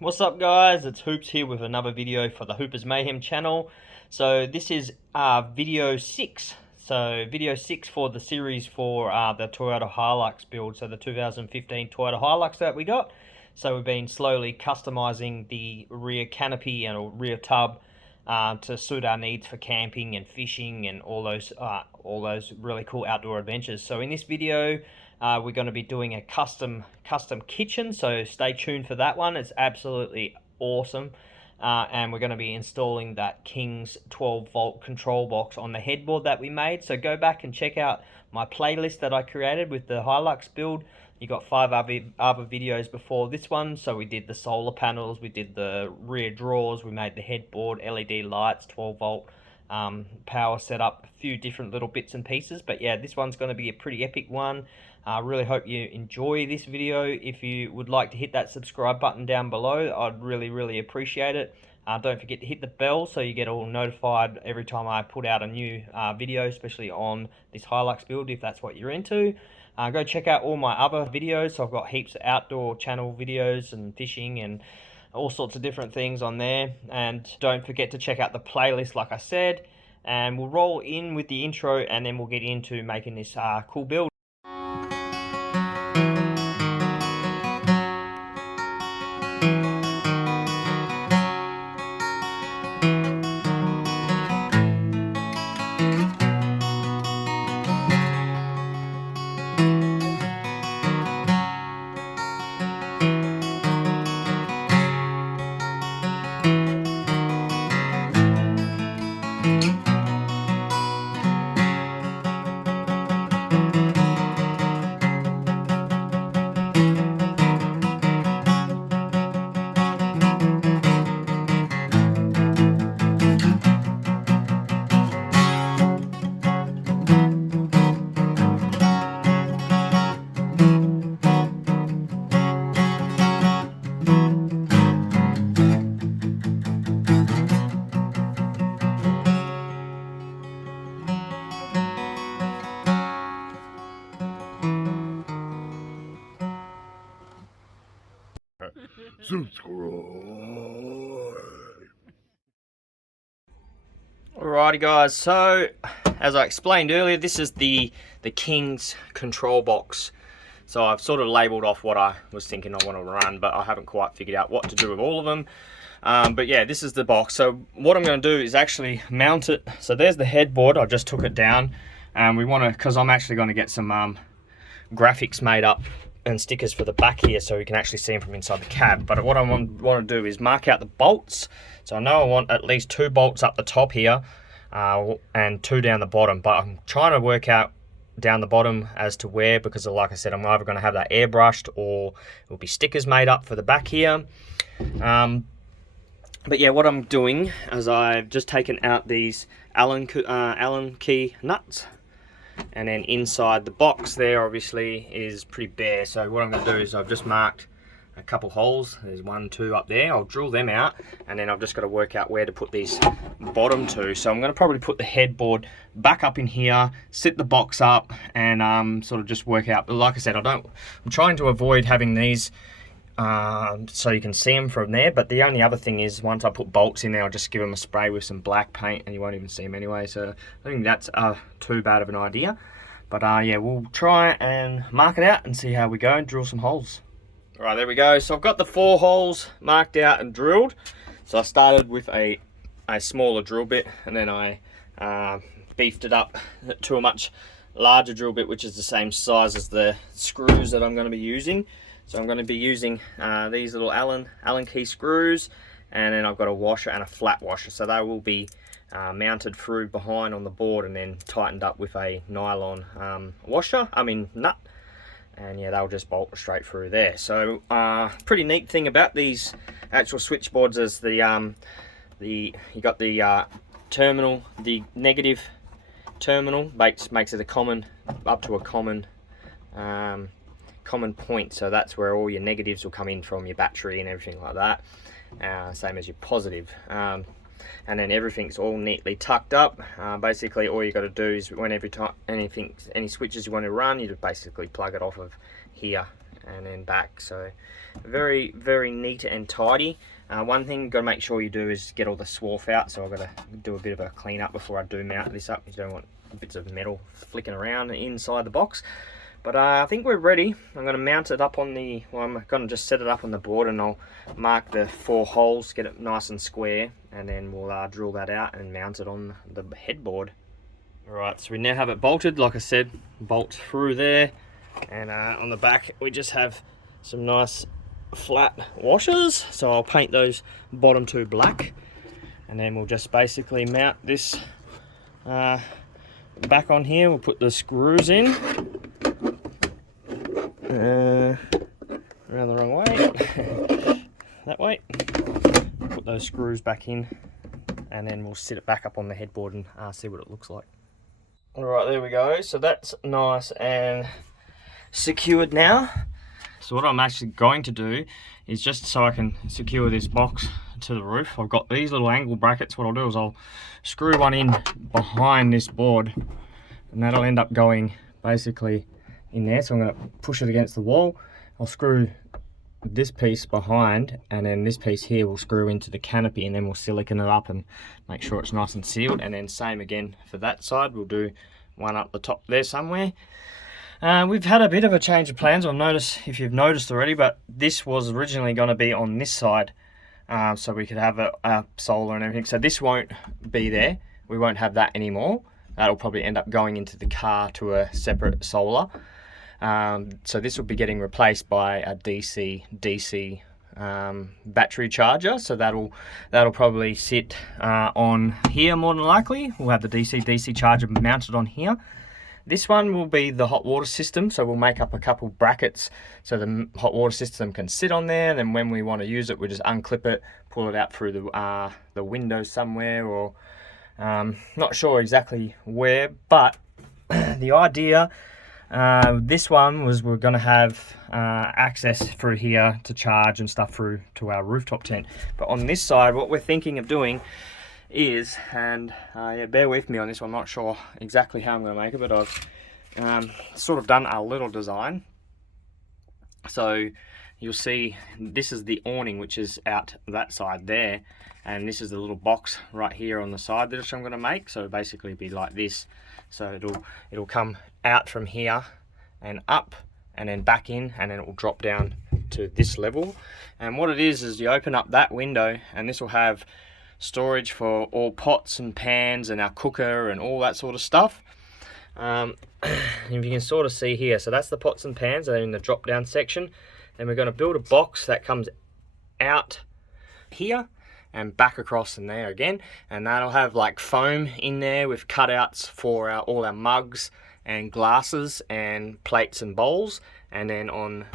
What's up guys, it's Hoops here with another video for the Hoopers Mayhem channel. So this is video 6. So video 6 for the series for the Toyota Hilux build. So the 2015 Toyota Hilux that we got. So we've been slowly customizing the rear canopy and rear tub to suit our needs for camping and fishing and all those really cool outdoor adventures. So in this video, we're going to be doing a custom kitchen, so stay tuned for that one. It's absolutely awesome. And we're going to be installing that King's 12-volt control box on the headboard that we made. So go back and check out my playlist that I created with the Hilux build. You got 5 other videos before this one. So we did the solar panels, we did the rear drawers, we made the headboard, LED lights, 12-volt power setup, a few different little bits and pieces. But yeah, this one's going to be a pretty epic one. I really hope you enjoy this video. If you would like to hit that subscribe button down below, I'd really appreciate it. Don't forget to hit the bell so you get all notified every time I put out a new video, especially on this Hilux build if that's what you're into. Go check out all my other videos. So I've got heaps of outdoor channel videos and fishing and all sorts of different things on there. And don't forget to check out the playlist like I said. And we'll roll in with the intro and then we'll get into making this cool build. Subscribe. Alrighty guys, so as I explained earlier, this is the King's control box. So I've sort of labelled off what I was thinking I want to run, but I haven't quite figured out what to do with all of them. But yeah, this is the box. So what I'm going to do is actually mount it. So there's the headboard, I just took it down. And we want to, because I'm actually going to get some graphics made up and stickers for the back here so we can actually see them from inside the cab. But what I want to do is mark out the bolts. So I know I want at least 2 bolts up the top here and 2 down the bottom, but I'm trying to work out down the bottom as to where, because like I said, I'm either going to have that airbrushed or it will be stickers made up for the back here. But yeah, what I'm doing is I've just taken out these Allen key nuts. And then inside the box there obviously is pretty bare. So what I'm going to do is I've just marked a couple holes. There's 1, 2 up there. I'll drill them out and then I've just got to work out where to put these bottom 2. So I'm going to probably put the headboard back up in here, sit the box up and sort of just work out. But like I said, I'm trying to avoid having these so you can see them from there. But the only other thing is once I put bolts in there, I'll just give them a spray with some black paint and you won't even see them anyway. So I think that's too bad of an idea. But yeah, we'll try and mark it out and see how we go and drill some holes. All right, there we go. So I've got the 4 holes marked out and drilled. So I started with a smaller drill bit and then I beefed it up to a much larger drill bit, which is the same size as the screws that I'm going to be using. So I'm going to be using these little Allen key screws, and then I've got a washer and a flat washer. So they will be mounted through behind on the board and then tightened up with a nylon nut. And yeah, they'll just bolt straight through there. So pretty neat thing about these actual switchboards is you got the terminal, the negative terminal makes it up to a common point. So that's where all your negatives will come in from, your battery and everything like that. Same as your positive. And then everything's all neatly tucked up. Basically all you got to do is whenever any switches you want to run, you just basically plug it off of here and then back. So very, very neat and tidy. One thing you've got to make sure you do is get all the swarf out, so I've got to do a bit of a clean up before I do mount this up. You don't want bits of metal flicking around inside the box. But I think we're ready. I'm going to mount it up on the, well, I'm going to just set it up on the board, and I'll mark the 4 holes, get it nice and square, and then we'll drill that out and mount it on the headboard. Alright, so we now have it bolted, like I said, bolt through there, and on the back we just have some nice flat washers, so I'll paint those bottom 2 black, and then we'll just basically mount this back on here. We'll put the screws in around the wrong way, that way, put those screws back in, and then we'll sit it back up on the headboard and see what it looks like. Alright, there we go, so that's nice and secured now. So what I'm actually going to do is, just so I can secure this box to the roof, I've got these little angle brackets. What I'll do is I'll screw one in behind this board, and that'll end up going basically in there. So I'm going to push it against the wall. I'll screw this piece behind, and then this piece here will screw into the canopy, and then we'll silicone it up and make sure it's nice and sealed. And then same again for that side, we'll do one up the top there somewhere. We've had a bit of a change of plans. I'll notice, if you've noticed already, but this was originally going to be on this side, so we could have a solar and everything. So this won't be there. We won't have that anymore. That'll probably end up going into the car to a separate solar. So this will be getting replaced by a DC battery charger. So that'll probably sit on here more than likely. We'll have the DC charger mounted on here. This one will be the hot water system, so we'll make up a couple brackets so the hot water system can sit on there. Then when we want to use it, we just unclip it, pull it out through the window somewhere, or not sure exactly where. But the idea, this one was, we're going to have access through here to charge and stuff through to our rooftop tent. But on this side, what we're thinking of doing is, and yeah, bear with me on this one, I'm not sure exactly how I'm going to make it, but I've sort of done a little design. So you'll see this is the awning, which is out that side there, and this is the little box right here on the side that I'm going to make. So basically be like this. So it'll come out from here and up and then back in, and then it will drop down to this level. And what it is you open up that window, and this will have storage for all pots and pans and our cooker and all that sort of stuff. If you can sort of see here, so that's the pots and pans, they're in the drop down section. Then we're going to build a box that comes out here and back across in there again, and that'll have like foam in there with cutouts for all our mugs and glasses and plates and bowls. And then on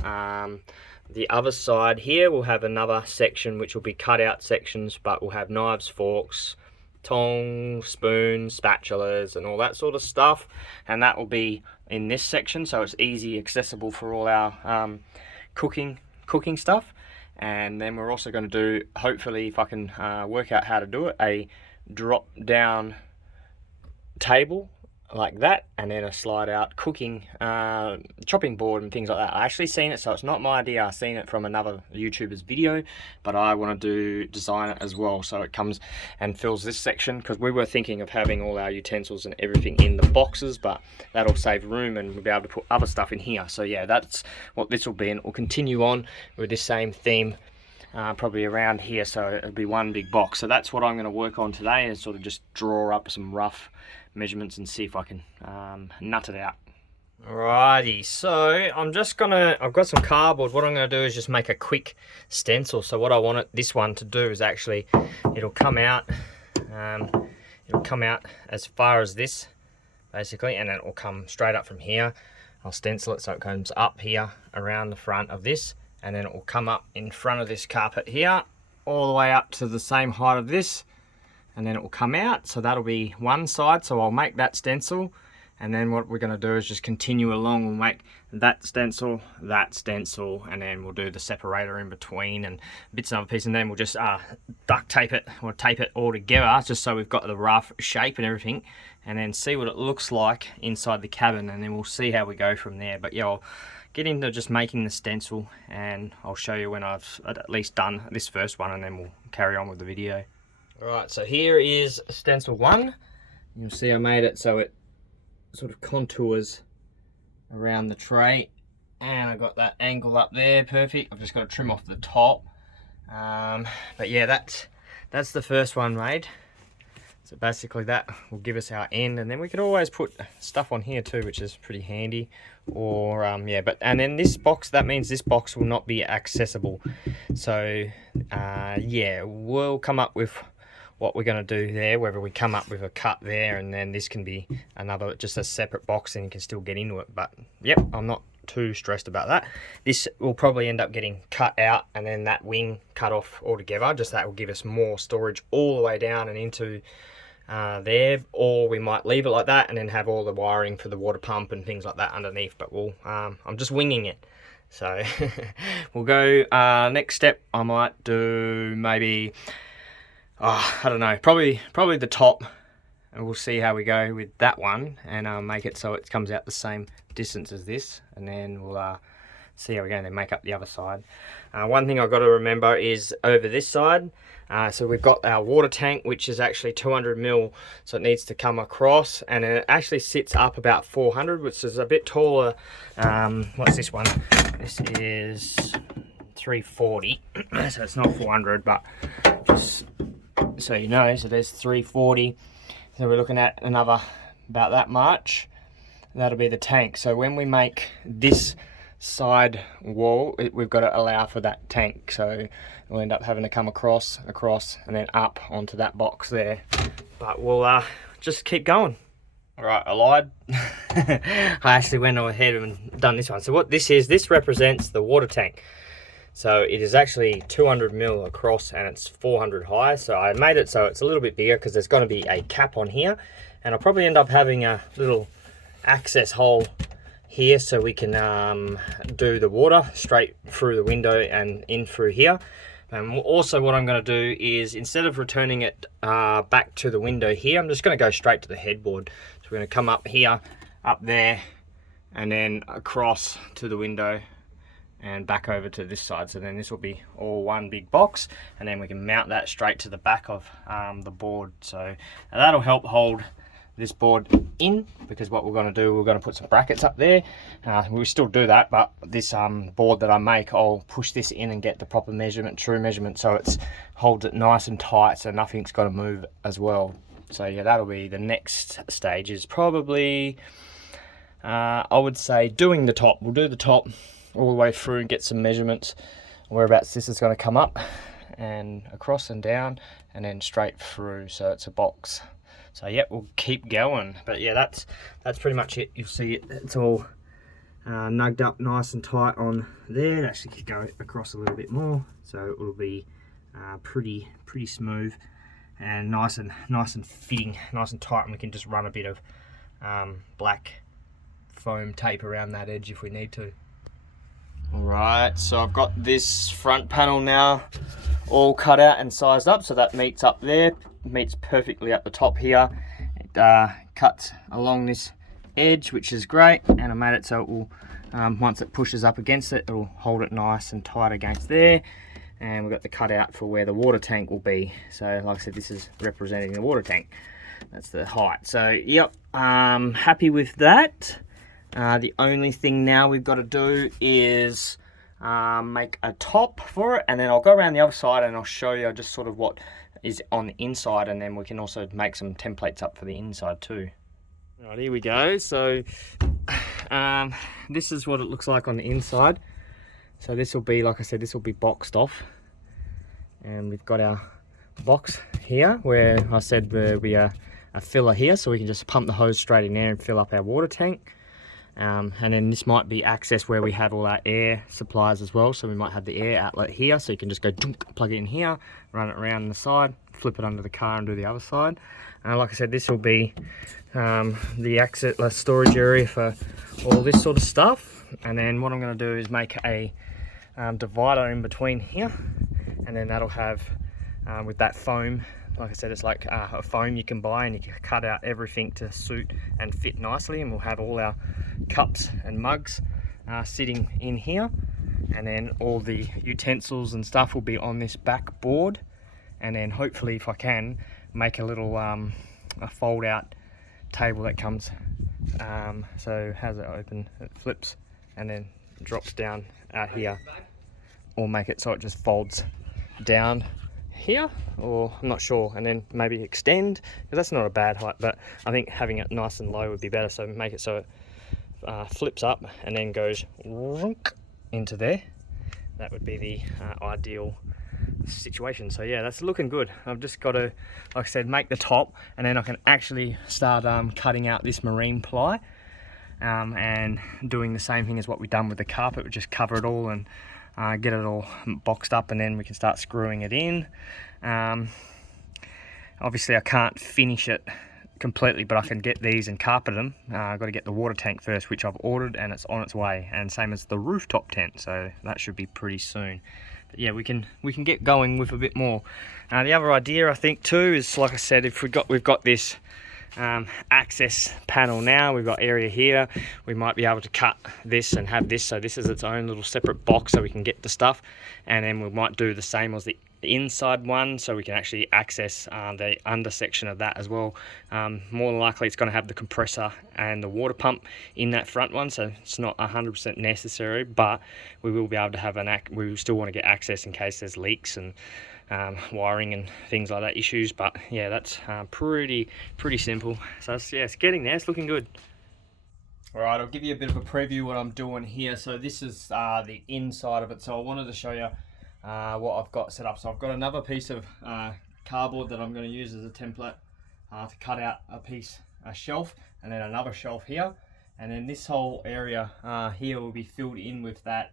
the other side here, we'll have another section which will be cut out sections, but we'll have knives, forks, tongs, spoons, spatulas and all that sort of stuff. And that will be in this section, so it's easy accessible for all our cooking stuff. And then we're also going to do, hopefully if I can work out how to do it, a drop down table like that, and then a slide out cooking chopping board and things like that. I actually seen it, so it's not my idea. I seen it from another YouTuber's video, but I want to design it as well, so it comes and fills this section, because we were thinking of having all our utensils and everything in the boxes, but that'll save room and we'll be able to put other stuff in here. So yeah, that's what this will be, and we'll continue on with this same theme probably around here, so it'll be one big box. So that's what I'm going to work on today, and sort of just draw up some rough measurements and see if I can nut it out. Alrighty, so I've got some cardboard. What I'm going to do is just make a quick stencil. So what I want this one to do is actually, it'll come out as far as this basically, and then it will come straight up from here. I'll stencil it so it comes up here around the front of this, and then it will come up in front of this carpet here all the way up to the same height of this, and then it will come out. So that'll be one side, so I'll make that stencil, and then what we're going to do is just continue along. We'll make that stencil, and then we'll do the separator in between and bits and other pieces, and then we'll just duct tape it or tape it all together, just so we've got the rough shape and everything, and then see what it looks like inside the cabin, and then we'll see how we go from there. But yeah, I'll get into just making the stencil, and I'll show you when I've at least done this first one, and then we'll carry on with the video. Alright, so here is stencil 1. You'll see I made it so it sort of contours around the tray, and I got that angle up there perfect. I've just got to trim off the top, but yeah, that's the first one made. So basically that will give us our end, and then we could always put stuff on here too, which is pretty handy. Or yeah, and then this box, that means this box will not be accessible. So yeah, we'll come up with what we're going to do there, whether we come up with a cut there, and then this can be another, just a separate box, and you can still get into it. But yep, I'm not too stressed about that. This will probably end up getting cut out, and then that wing cut off altogether. Just that will give us more storage all the way down and into there, or we might leave it like that and then have all the wiring for the water pump and things like that underneath. But we'll I'm just winging it, so we'll go next step. I might do maybe I don't know, probably the top, and we'll see how we go with that one, and make it so it comes out the same distance as this, and then we'll see how we go and then make up the other side. One thing I've got to remember is over this side, so we've got our water tank, which is actually 200 mil, so it needs to come across, and it actually sits up about 400, which is a bit taller. What's this one? This is 340, so it's not 400, but just so you know, so there's 340, so we're looking at another about that much. That'll be the tank. So when we make this side wall, we've got to allow for that tank, so we'll end up having to come across, and then up onto that box there. But we'll just keep going. All right, I lied. I actually went ahead and done this one. So what this is, this represents the water tank. So it is actually 200 mil across, and it's 400 high. So I made it so it's a little bit bigger because there's going to be a cap on here, and I'll probably end up having a little access hole here so we can do the water straight through the window and in through here. And also what I'm going to do is, instead of returning it back to the window here, I'm just going to go straight to the headboard. So we're going to come up here, up there, and then across to the window and back over to this side. So then this will be all one big box, and then we can mount that straight to the back of the board. So that'll help hold this board in, because what we're going to do, we're going to put some brackets up there. We'll still do that, but this board that I make, I'll push this in and get the proper measurement, true measurement, so it's holds it nice and tight, so nothing's got to move as well. So yeah, that'll be the next stage, is probably I would say doing the top. We'll do the top all the way through and get some measurements whereabouts this is going to come up and across and down and then straight through, so it's a box. So yeah, we'll keep going. But yeah, that's pretty much it. You'll see it's all nugged up nice and tight on there. It actually could go across a little bit more, so it will be pretty smooth and nice and fitting, nice and tight, and we can just run a bit of black foam tape around that edge if we need to. Alright, so I've got this front panel now all cut out and sized up, so that meets up there, meets perfectly at the top here. It cuts along this edge, which is great, and I made it so it will, once it pushes up against it, it will hold it nice and tight against there. And we've got the cutout for where the water tank will be. So like I said, this is representing the water tank. That's the height. So yep, happy with that. The only thing now we've got to do is make a top for it, and then I'll go around the other side and I'll show you just sort of what is on the inside, and then we can also make some templates up for the inside too. Right, here we go. So this is what it looks like on the inside. So this will be, like I said, this will be boxed off, and we've got our box here where I said there'll be a filler here, so we can just pump the hose straight in there and fill up our water tank. And then this might be access where we have all our air supplies as well, so we might have the air outlet here, so you can just go plug it in here, run it around the side, flip it under the car and do the other side. Like I said, this will be the access storage area for all this sort of stuff. And then what I'm going to do is make a divider in between here, and then that'll have with that foam, like I said, it's like a foam you can buy, and you can cut out everything to suit and fit nicely, and we'll have all our cups and mugs sitting in here, and then all the utensils and stuff will be on this back board, and then hopefully, if I can, make a little a fold out table that comes, so how's it open? It flips and then drops down out here, or make it so it just folds down here, or I'm not sure, and then maybe extend, because that's not a bad height, but I think having it nice and low would be better. So make it so it flips up and then goes into there. That would be the ideal situation. So yeah, that's looking good. I've just got to, like I said, make the top, and then I can actually start cutting out this marine ply, and doing the same thing as what we've done with the carpet. We just cover it all and get it all boxed up, and then we can start screwing it in. Obviously I can't finish it completely, but I can get these and carpet them. I've got to get the water tank first, which I've ordered, and it's on its way, and same as the rooftop tent, so that should be pretty soon. But yeah, we can get going with a bit more. The other idea I think too is, like I said, if we've got this access panel now, we've got area here, we might be able to cut this and have this, so this is its own little separate box so we can get the stuff, and then we might do the same as the inside one, so we can actually access the under section of that as well. More than likely it's going to have the compressor and the water pump in that front one, so it's not 100% necessary, but we will be able to have we will still want to get access in case there's leaks and wiring and things like that issues. But yeah, that's pretty simple. So yeah, it's getting there, it's looking good. Alright, I'll give you a bit of a preview what I'm doing here. So this is the inside of it, so I wanted to show you what I've got set up. So I've got another piece of cardboard that I'm going to use as a template to cut out a shelf, and then another shelf here, and then this whole area here will be filled in with that.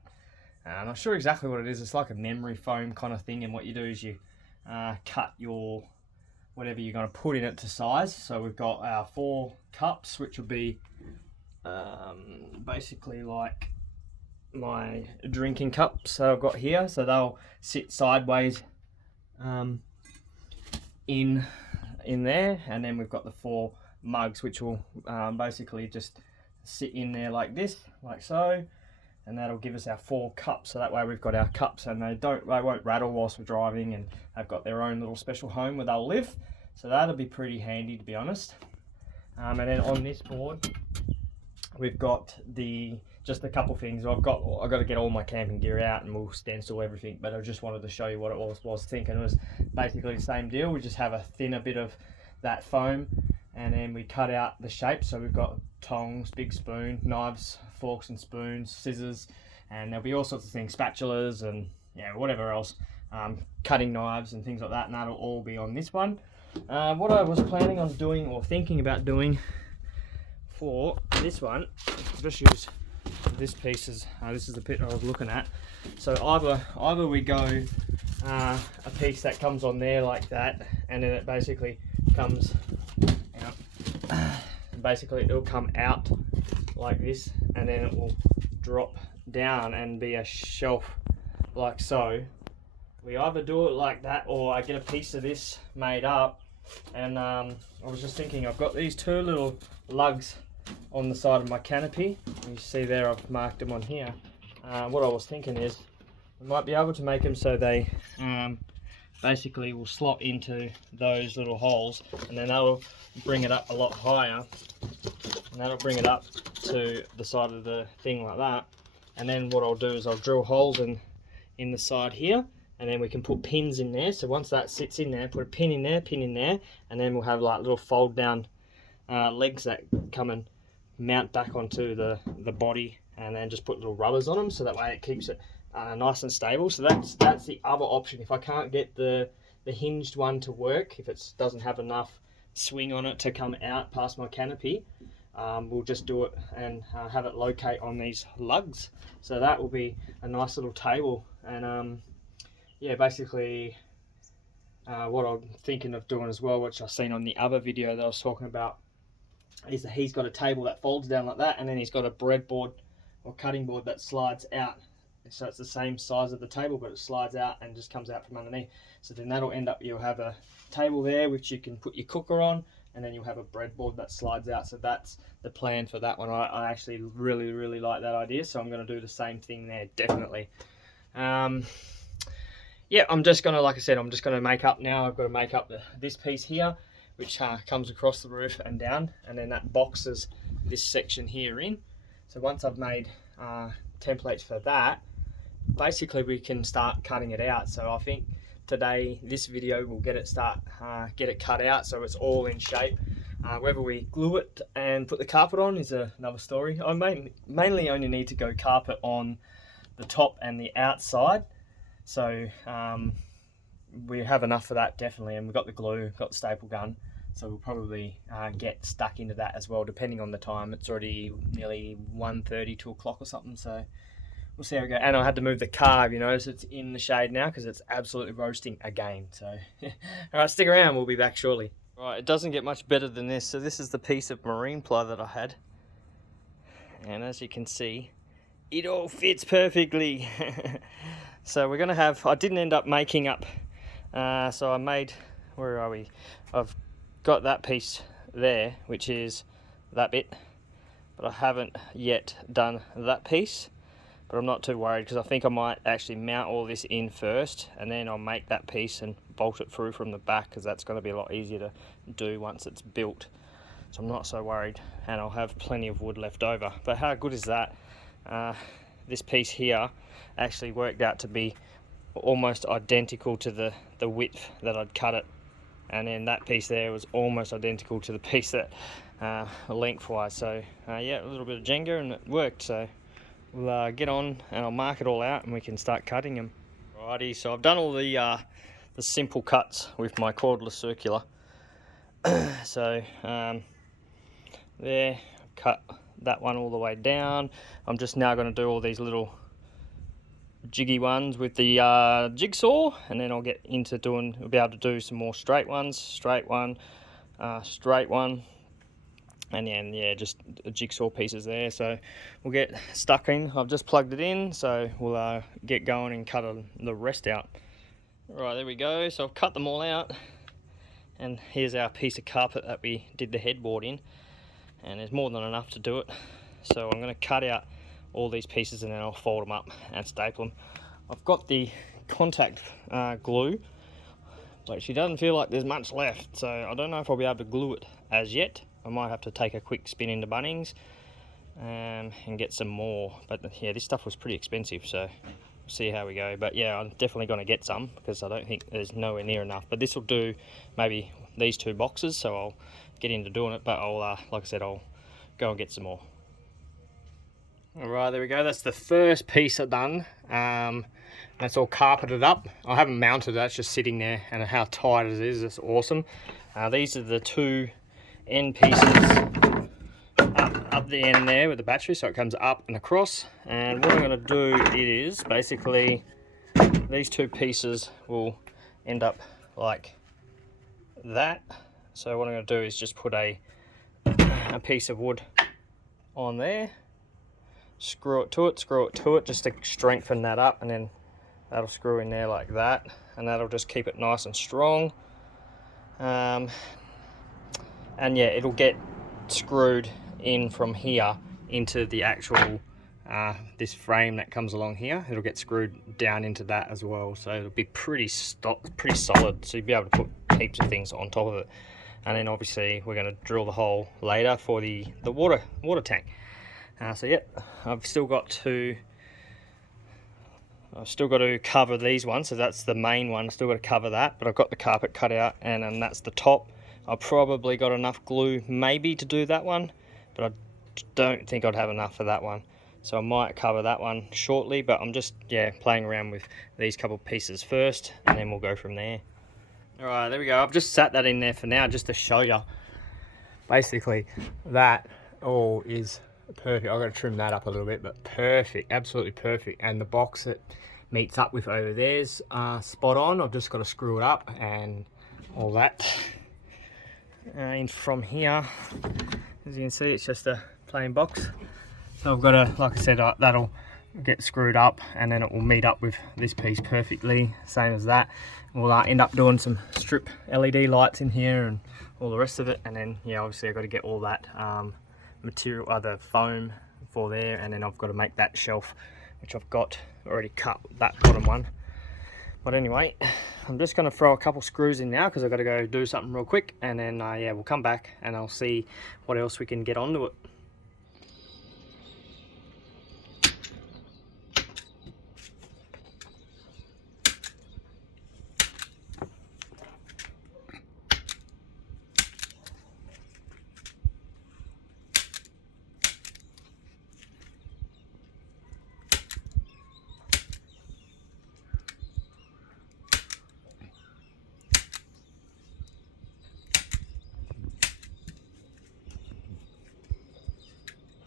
I'm not sure exactly what it is. It's like a memory foam kind of thing, and what you do is you cut your whatever you're going to put in it to size. So we've got our 4 cups, which will be basically like my drinking cups that I've got here, so they'll sit sideways in there, and then we've got the 4 mugs, which will basically just sit in there like this, like so, and that'll give us our 4 cups. So that way we've got our cups, and they won't rattle whilst we're driving, and they've got their own little special home where they'll live. So that'll be pretty handy, to be honest. And then on this board we've got just a couple things. I've got to get all my camping gear out, and we'll stencil everything, but I just wanted to show you what it was thinking. It was basically the same deal. We just have a thinner bit of that foam, and then we cut out the shape. So we've got tongs, big spoon, knives, forks and spoons, scissors, and there'll be all sorts of things, spatulas and yeah, whatever else, cutting knives and things like that, and that'll all be on this one. What I was planning on doing, or thinking about doing for this one, I'll just use this piece as this is the bit I was looking at. So either we go a piece that comes on there like that, and then it basically comes out, basically it'll come out like this, and then it will drop down and be a shelf like so. We either do it like that, or I get a piece of this made up, and I was just thinking, I've got these 2 little lugs on the side of my canopy. You see there, I've marked them on here. What I was thinking is we might be able to make them so they basically will slot into those little holes, and then that'll bring it up a lot higher, and that'll bring it up to the side of the thing like that. And then what I'll do is I'll drill holes in the side here, and then we can put pins in there. So once that sits in there, put a pin in there, and then we'll have like little fold down legs that come and mount back onto the body, and then just put little rubbers on them, so that way it keeps it nice and stable. So that's the other option. If I can't get the hinged one to work, if it doesn't have enough swing on it to come out past my canopy, we'll just do it and have it locate on these lugs. So that will be a nice little table. And yeah, basically what I'm thinking of doing as well, which I've seen on the other video that I was talking about, is that he's got a table that folds down like that, and then he's got a breadboard or cutting board that slides out so it's the same size of the table, but it slides out and just comes out from underneath. So then that'll end up, you'll have a table there which you can put your cooker on, and then you'll have a breadboard that slides out. So that's the plan for that one. I actually really like that idea, so I'm going to do the same thing there, definitely. Yeah, I'm just going to, like I said, I'm just going to make up now. I've got to make up this piece here, which comes across the roof and down, and then that boxes this section here in. So once I've made templates for that, basically we can start cutting it out. So I think today, this video will get it cut out so it's all in shape. Whether we glue it and put the carpet on is another story. I mainly only need to go carpet on the top and the outside, so we have enough for that, definitely. And we've got the glue, got the staple gun, so we'll probably get stuck into that as well, depending on the time. It's already nearly 1:30, 2 o'clock or something, so we'll see how we go. And I had to move the car, you know, so it's in the shade now because it's absolutely roasting again. So, all right, stick around. We'll be back shortly. Right, it doesn't get much better than this. So this is the piece of marine ply that I had. And as you can see, it all fits perfectly. So we're going to have, I didn't end up making up. So I made, where are we? I've got that piece there, which is that bit. But I haven't yet done that piece. But I'm not too worried because I think I might actually mount all this in first, and then I'll make that piece and bolt it through from the back, because that's going to be a lot easier to do once it's built. So I'm not so worried, and I'll have plenty of wood left over. But how good is that? This piece here actually worked out to be almost identical to the width that I'd cut it, and then that piece there was almost identical to the piece that lengthwise. So yeah, a little bit of Jenga and it worked. So we'll get on and I'll mark it all out and we can start cutting them. Alrighty, so I've done all the simple cuts with my cordless circular. So there, cut that one all the way down. I'm just now going to do all these little jiggy ones with the jigsaw, and then I'll get into doing, we'll be able to do some more straight ones, straight one, and then yeah, just jigsaw pieces there. So we'll get stuck in. I've just plugged it in, so we'll get going and cut the rest out. Right, there we go. So I've cut them all out, and here's our piece of carpet that we did the headboard in, and there's more than enough to do it. So I'm going to cut out all these pieces and then I'll fold them up and staple them. I've got the contact glue, but she doesn't feel like there's much left, so I don't know if I'll be able to glue it as yet. I might have to take a quick spin into Bunnings and get some more. But yeah, this stuff was pretty expensive, so we'll see how we go. But yeah, I'm definitely going to get some because I don't think there's nowhere near enough. But this will do maybe these 2 boxes, so I'll get into doing it. But I'll, like I said, I'll go and get some more. Alright, there we go. That's the first piece I've done. That's all carpeted up. I haven't mounted it, that's just sitting there, and how tight it is, it's awesome. These are the 2 end pieces up the end there with the battery, so it comes up and across. And what I'm going to do is basically these 2 pieces will end up like that. So what I'm going to do is just put a piece of wood on there, screw it to it just to strengthen that up, and then that'll screw in there like that, and that'll just keep it nice and strong. And yeah, it'll get screwed in from here into the actual this frame that comes along here. It'll get screwed down into that as well, so it'll be pretty solid, so you'll be able to put heaps of things on top of it. And then obviously we're going to drill the hole later for the water tank. So yeah, I've still got to cover these ones, so that's the main one. I've still got to cover that, but I've got the carpet cut out, and then that's the top. I've probably got enough glue maybe to do that one, but I don't think I'd have enough for that one. So I might cover that one shortly, but I'm just, yeah, playing around with these couple pieces first, and then we'll go from there. Alright, there we go. I've just sat that in there for now just to show you. Basically, that all is perfect. I've got to trim that up a little bit, but perfect, absolutely perfect. And the box that meets up with over there's spot on. I've just got to screw it up and all that. And from here, as you can see, it's just a plain box. So I've got to, like I said, that'll get screwed up, and then it will meet up with this piece perfectly, same as that. We'll end up doing some strip LED lights in here and all the rest of it, and then yeah, obviously I've got to get all that material, the foam for there, and then I've got to make that shelf, which I've got already cut, that bottom one. But anyway, I'm just going to throw a couple screws in now because I've got to go do something real quick, and then yeah, we'll come back and I'll see what else we can get onto it.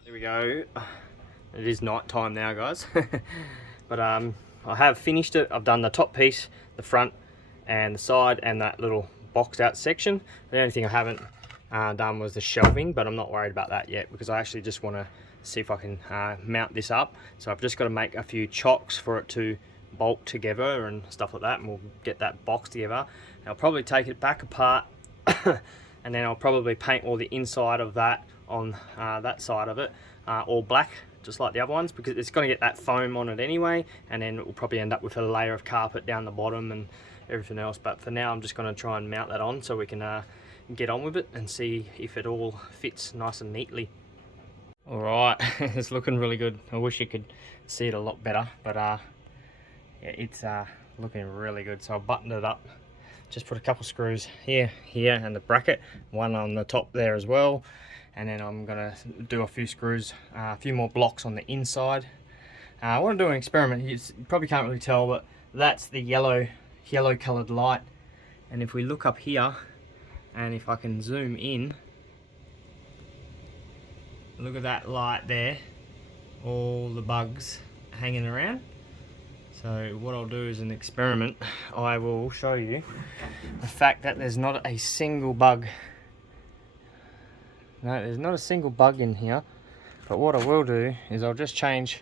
There we go. It is night time now, guys. But I have finished it. I've done the top piece, the front and the side, and that little boxed out section. The only thing I haven't done was the shelving, but I'm not worried about that yet because I actually just want to see if I can mount this up. So I've just got to make a few chocks for it to bolt together and stuff like that, and we'll get that box together. And I'll probably take it back apart and then I'll probably paint all the inside of that on that side of it all black, just like the other ones, because it's going to get that foam on it anyway, and then it will probably end up with a layer of carpet down the bottom and everything else. But for now I'm just going to try and mount that on so we can get on with it and see if it all fits nice and neatly. Alright, it's looking really good. I wish you could see it a lot better, but yeah, it's looking really good. So I buttoned it up, just put a couple screws here, and the bracket, one on the top there as well. And then I'm gonna do a few screws, a few more blocks on the inside. I want to do an experiment. You probably can't really tell, but that's the yellow colored light. And if we look up here, and if I can zoom in, look at that light there, all the bugs hanging around. So what I'll do is an experiment. I will show you the fact that there's not a single bug. No, there's not a single bug in here, but what I will do is I'll just change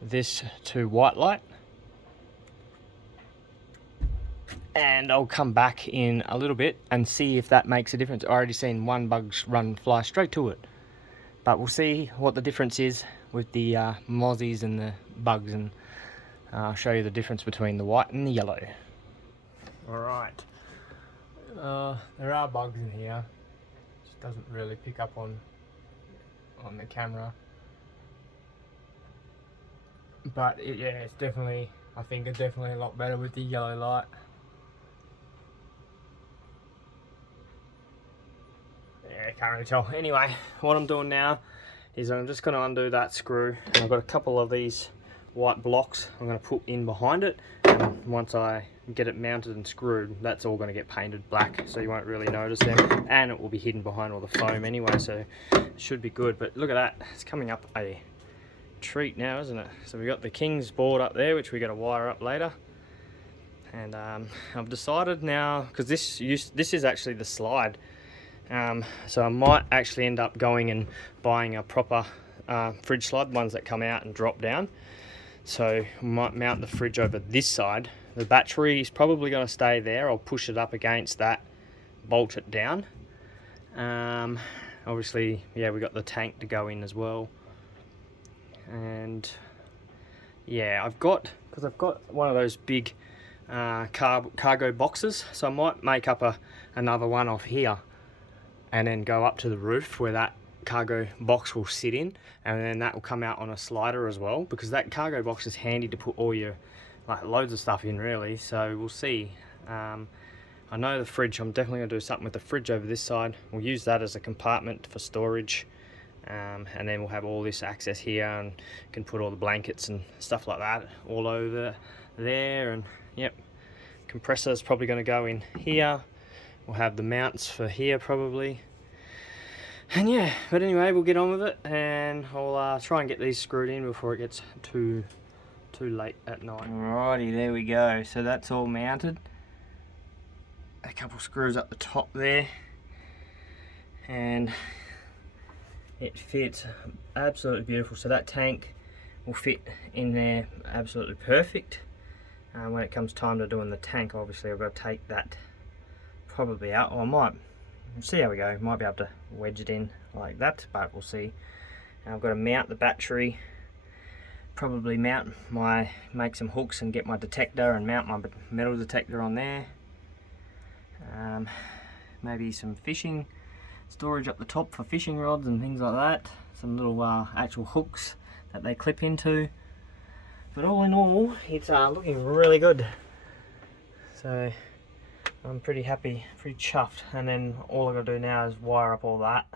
this to white light, and I'll come back in a little bit and see if that makes a difference. I already seen one bug fly straight to it, but we'll see what the difference is with the mozzies and the bugs, and I'll show you the difference between the white and the yellow. Alright, there are bugs in here. Doesn't really pick up on the camera, but yeah, it's definitely, I think it's definitely a lot better with the yellow light. Yeah, can't really tell. Anyway, what I'm doing now is I'm just going to undo that screw, and I've got a couple of these white blocks I'm going to put in behind it, and once I get it mounted and screwed, that's all going to get painted black, so you won't really notice them, and it will be hidden behind all the foam anyway, so it should be good. But look at that, it's coming up a treat now, isn't it? So we got the King's board up there, which we got to wire up later, and I've decided now, because this is actually the slide, so I might actually end up going and buying a proper fridge slide, ones that come out and drop down. So I might mount the fridge over this side. The battery is probably going to stay there. I'll push it up against that, bolt it down. Obviously, yeah, we got the tank to go in as well. And yeah, because I've got one of those big cargo boxes, so I might make up another one off here and then go up to the roof where that cargo box will sit in, and then that will come out on a slider as well, because that cargo box is handy to put all your loads of stuff in, really. So we'll see. I know the fridge, I'm definitely going to do something with the fridge over this side. We'll use that as a compartment for storage, and then we'll have all this access here, and can put all the blankets and stuff like that all over there. And yep, compressor is probably going to go in here. We'll have the mounts for here probably. And yeah, but anyway, we'll get on with it, and I'll try and get these screwed in before it gets too late at night. Alrighty, there we go. So that's all mounted. A couple screws up the top there, and it fits absolutely beautiful. So that tank will fit in there absolutely perfect. When it comes time to doing the tank, obviously I've got to take that probably out, or I might see how we go. Might be able to wedge it in like that, but we'll see. I've got to mount the battery, probably make some hooks and get my detector and mount my metal detector on there. Maybe some fishing storage up the top for fishing rods and things like that. Some little actual hooks that they clip into. But all in all, it's looking really good. So I'm pretty happy, pretty chuffed. And then all I've got to do now is wire up all that.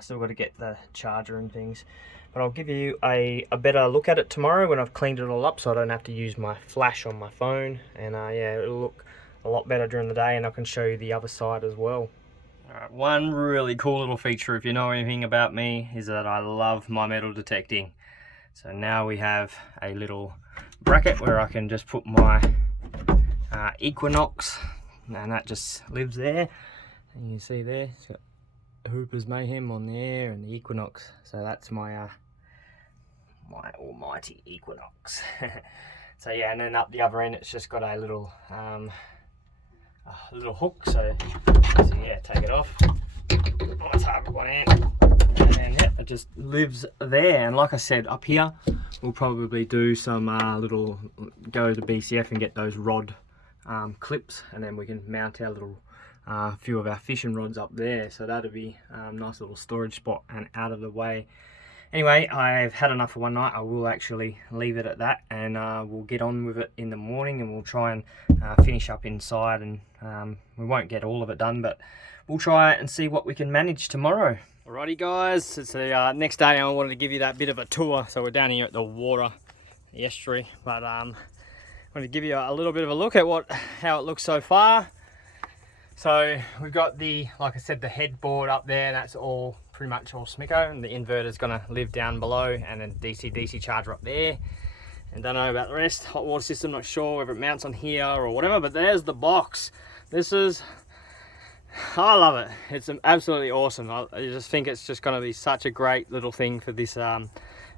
Still got to get the charger and things. But I'll give you a better look at it tomorrow when I've cleaned it all up, so I don't have to use my flash on my phone. And yeah, it'll look a lot better during the day, and I can show you the other side as well. Alright, one really cool little feature, if you know anything about me, is that I love my metal detecting. So now we have a little bracket where I can just put my Equinox, and that just lives there. And you can see there, it's got Hooper's Mayhem on there and the Equinox. So that's my my almighty Equinox. So yeah, and then up the other end, it's just got a little hook. So yeah, take it off. Let's have one end. And yeah, it just lives there. And like I said, up here we'll probably do some go to BCF and get those rod clips, and then we can mount our little few of our fishing rods up there. So that'll be a nice little storage spot and out of the way. Anyway, I've had enough for one night. I will actually leave it at that, and we'll get on with it in the morning, and we'll try and finish up inside. And we won't get all of it done, but we'll try it and see what we can manage tomorrow. Alrighty guys, it's the next day. I wanted to give you that bit of a tour. So we're down here at the water, the estuary, but I want to give you a little bit of a look at how it looks so far. So we've got like I said, the headboard up there. That's all pretty much all Smicko, and the inverter's going to live down below, and then DC charger up there. And don't know about the rest. Hot water system, not sure whether it mounts on here or whatever, but there's the box. I love it. It's absolutely awesome. I just think it's just going to be such a great little thing for this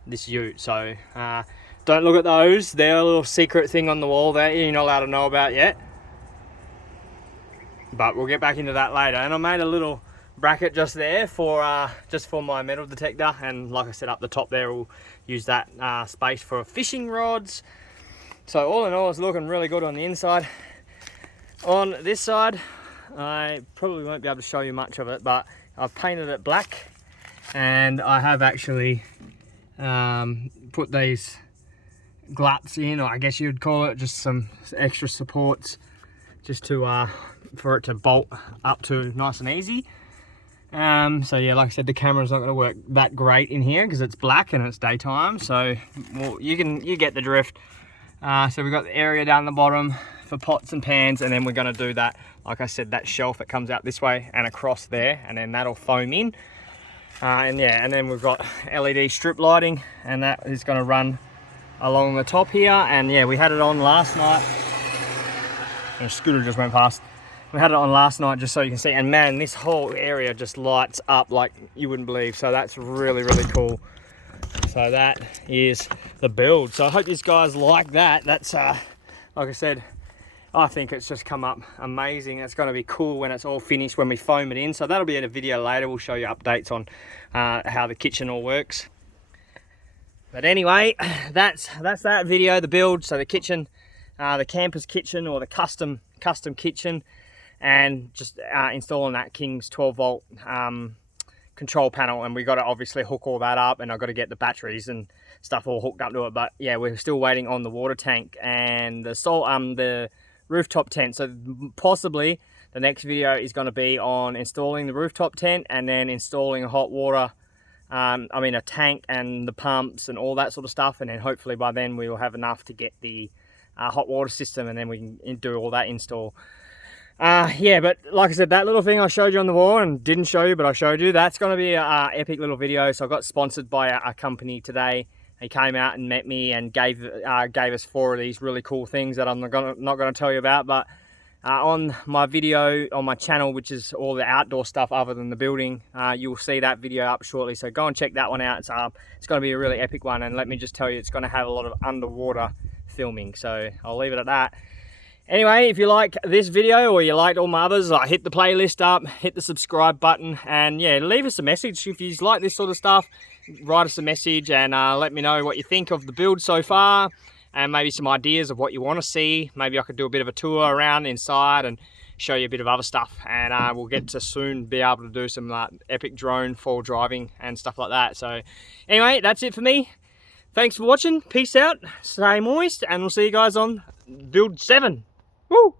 this ute. So don't look at those. They're a little secret thing on the wall there you're not allowed to know about yet. But we'll get back into that later. And I made a little bracket just there for my metal detector, and like I said, up the top there we'll use that space for fishing rods. So all in all, it's looking really good on the inside. On this side, I probably won't be able to show you much of it, but I've painted it black, and I have actually put these gluts in, or I guess you'd call it, just some extra supports, just to for it to bolt up to nice and easy. So yeah, like I said, the camera's not going to work that great in here because it's black and it's daytime. So well, you get the drift. So we've got the area down the bottom for pots and pans, and then we're going to do that, like I said, that shelf that comes out this way and across there, and then that'll foam in. And yeah, and then we've got LED strip lighting, and that is going to run along the top here. And yeah, we had it on last night. And a scooter just went past. We had it on last night just so you can see, and man, this whole area just lights up like you wouldn't believe. So that's really, really cool. So that is the build. So I hope you guys like that. That's like I said, I think it's just come up amazing. It's going to be cool when it's all finished, when we foam it in. So that'll be in a video later. We'll show you updates on how the kitchen all works. But anyway, that's that video, the build. So the kitchen, the camper's kitchen, or the custom kitchen, and just installing that King's 12 volt control panel. And we got to obviously hook all that up, and I've got to get the batteries and stuff all hooked up to it. But yeah, we're still waiting on the water tank and the rooftop tent. So possibly the next video is going to be on installing the rooftop tent, and then installing a hot water, a tank and the pumps and all that sort of stuff. And then hopefully by then we will have enough to get the hot water system, and then we can do all that install. Yeah, but like I said, that little thing I showed you on the wall, and didn't show you, but I showed you, that's going to be an epic little video. So I got sponsored by a company today. He came out and met me and gave us 4 of these really cool things that I'm not going to tell you about. But on my video on my channel, which is all the outdoor stuff other than the building. You'll see that video up shortly, so go and check that one out. It's going to be a really epic one, and let me just tell you, it's going to have a lot of underwater filming, so I'll leave it at that. Anyway, if you like this video or you liked all my others, hit the playlist up, hit the subscribe button, and yeah, leave us a message. If you like this sort of stuff, write us a message and let me know what you think of the build so far, and maybe some ideas of what you want to see. Maybe I could do a bit of a tour around inside and show you a bit of other stuff, and we'll get to soon be able to do some epic drone fall driving and stuff like that. So anyway, that's it for me. Thanks for watching. Peace out, stay moist, and we'll see you guys on build 7. Woo!